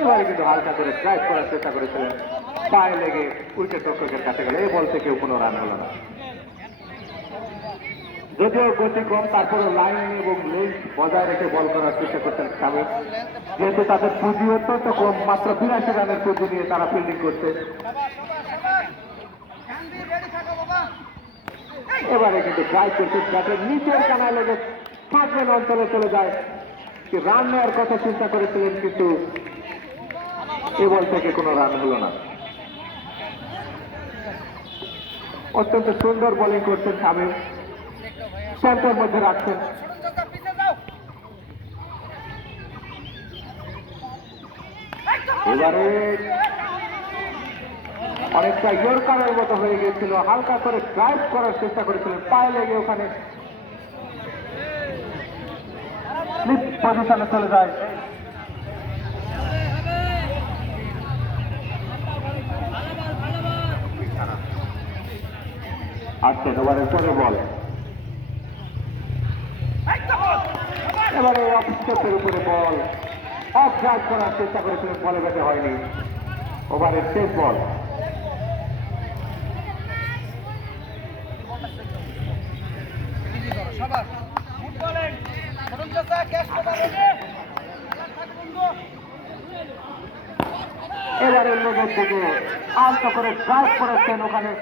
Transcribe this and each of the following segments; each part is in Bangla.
এবারে কিন্তু হালকা করে ড্রাইভ করার চেষ্টা করেছিলেন। পায়ে লেগে উইকেট রক্ষকের কাছে গেলে এই বল থেকেও কোনো রান হলো না। যদিও গতি কম তারপরে লাইন এবং লেন্থ বজায় রেখে বল করার চেষ্টা করছেন স্বামী যেহেতু তাদের পুঁজি অত্যন্ত কম, মাত্র বিরাশি রানের পুঁজি নিয়ে তারা ফিল্ডিং করছে। এবারে কিন্তু ড্রাইভ করছে। ব্যাটের নিচের কানায় লেগে থাকবেন অঞ্চলে চলে যায় রান নেওয়ার কথা চিন্তা করেছিলেন কিন্তু এ বল থেকে কোনো রান হলো না। অত্যন্ত সুন্দর বোলিং করছেন স্বামী সেন্টার মধ্যে রাখছেন। এবারে অনেকটা ইয়র্কারের মতো হয়ে গিয়েছিল হালকা করে ড্রাইভ করার চেষ্টা করেছিলেন। পায়ে লেগে ওখানে পজিশনে চলে যায়। আচ্ছা এবারে পরে বল। এবারে অফ স্টেপের উপরে বল। অফ করার চেষ্টা করেছিলেন, বলে ব্যাটে হয়নি। ওভারের শেষ বল। এবারে লেগের দিকে আলতো করে ড্রাইভ করেছেন ওখানে।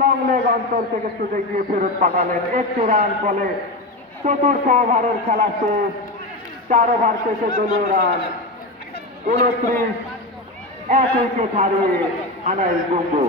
লং লেগ অঞ্চল থেকে ছুটে গিয়ে ফেরত পাঠালেন। একটি রান ফলে চতুর্থ ওভারের খেলা শেষ। চার ওভার শেষে দলীয় রান। উনত্রিশ, এক উইকেট হারিয়ে আনাইল বন্ধু